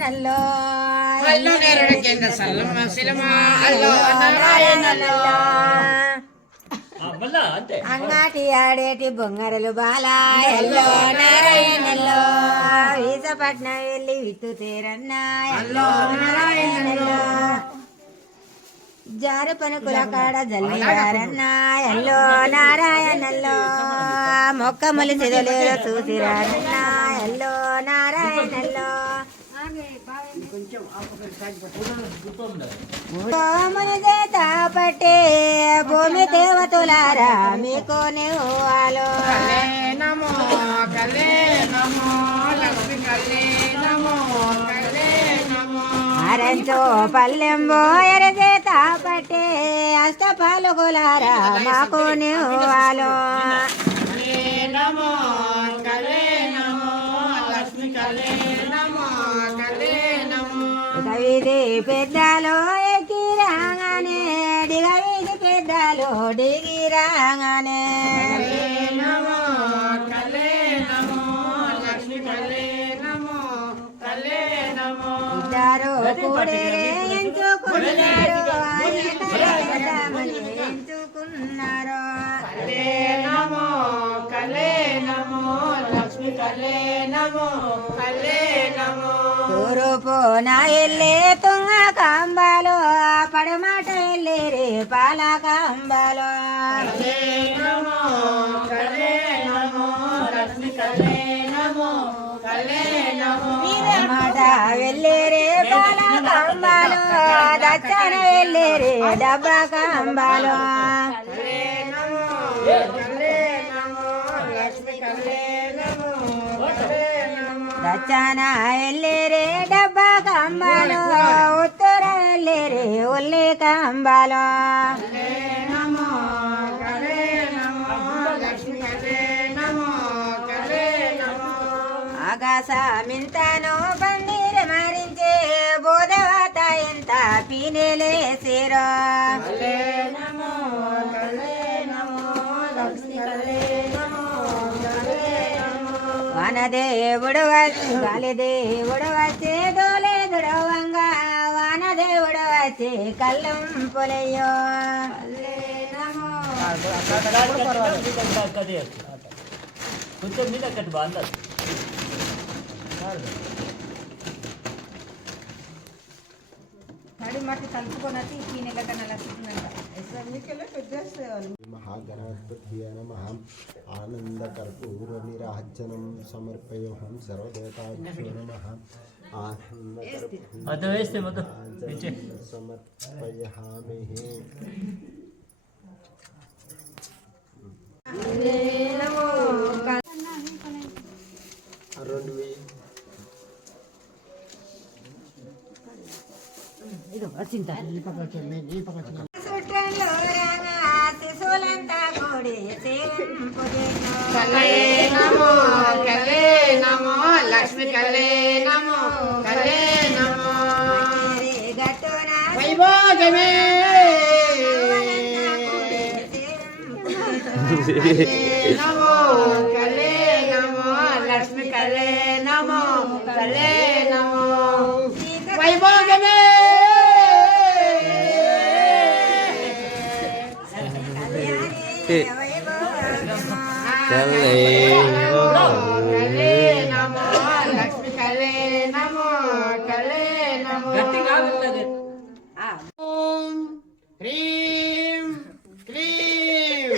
నారాయణల్లో అల్లో నేరడ కింద సల్లమ్మ శిలమ అల్లో నారాయణల్లో అంగాటి ఆడేటి బొంగరలు బాలా ఎల్లో నారాయణల్లో విశాఖపట్నం వెళ్ళి విత్తు తేరన్నా ఎల్లో నారాయణల్లో జారు పనుకుల కాడ జల్లివారన్నా ఎల్లో నారాయణల్లో మొక్క మొలిసిదలేదో చూసిరారన్నా ఎల్లో నారాయణల్లో మన చేత పట్టే భూమి దేవతులారా మీకు నివ్వాలో నమో కలే నమో లక్ష్మి కలే నమో కలే నమో అరంచో పల్లెంబో ఎరచేత పట్టే అష్టపాలుగులారా మాకు నివ్వాలో నమో కలే నమో లక్ష్మి కలే నమో కలే నమో వీధి పెద్దలు ఎక్కిరాగానే దిగ వీధి పెద్దలు దిగిరాగానే నమో కలే నమో లక్ష్మి కలే నమో కలే నమో ఇద్దరు కూడేరే ఎంచుకున్నారు ఎంచుకున్నారు కలే నమో కలే నమో లక్ష్మి కలే నమో కలే నమో తూరుపు నా ఎల్లే తుంగ కంబాలు పడమాట ఎల్లే రే పాల కంబాలు కలే నమో కలే నమో లక్ష్మి కలే నమో కలే నమో మాట వెళ్ళే రే పాల కంబాలు దచ్చన వెళ్ళే రే డబ్బా కంబాలు కలే నమో కలే నమో లక్ష్మి కలే నమో కలే నమో దచ్చన వెళ్ళే రే డబ్బా కంబాలు ఉత్తర వెళ్ళే రే ఉల్లి కంబాలు కలే నమో కలే నమో లక్ష్మి కలే నమో కలే నమో ఆకాశమింతను బందీరు మరించే బోధవత ఇంత పీనెలేసిరో కలే నమో కలే నమో లక్ష్మి కలే నమో కలే నమో వానదేవుడు వచ్చి గాలిదేవుడు వచ్చే దోలేదుడవంగా వానదేవుడు వచ్చి కళ్ళం పొలయ్యో కలే నమో కొంచెం మీద కట్టు బాగా తడి మట్టి కలుపుకొనొచ్చి ఈ నెల కన్నా महागणपतये नमः आनन्दकर्पूरनीराजनं समर्पयोऽहं सर्वदेवताभ्यो नमः आनन्दकर्पूरनीराजनं समर्पयामि శిశువులంతా కూడి సేవింపుజేను. కలే నమో కలే నమో లక్ష్మి కలే నమో కలే నమో రే గట్టున వైభోగమే సేవింపుజేను. నమో కలే నమో లక్ష్మి కలే నమో కలే నమో వైభోగమే కళ్యాణి కలే నమో లక్ష్మి కలే నమో కలే నమో ఓం హ్రీం క్లీం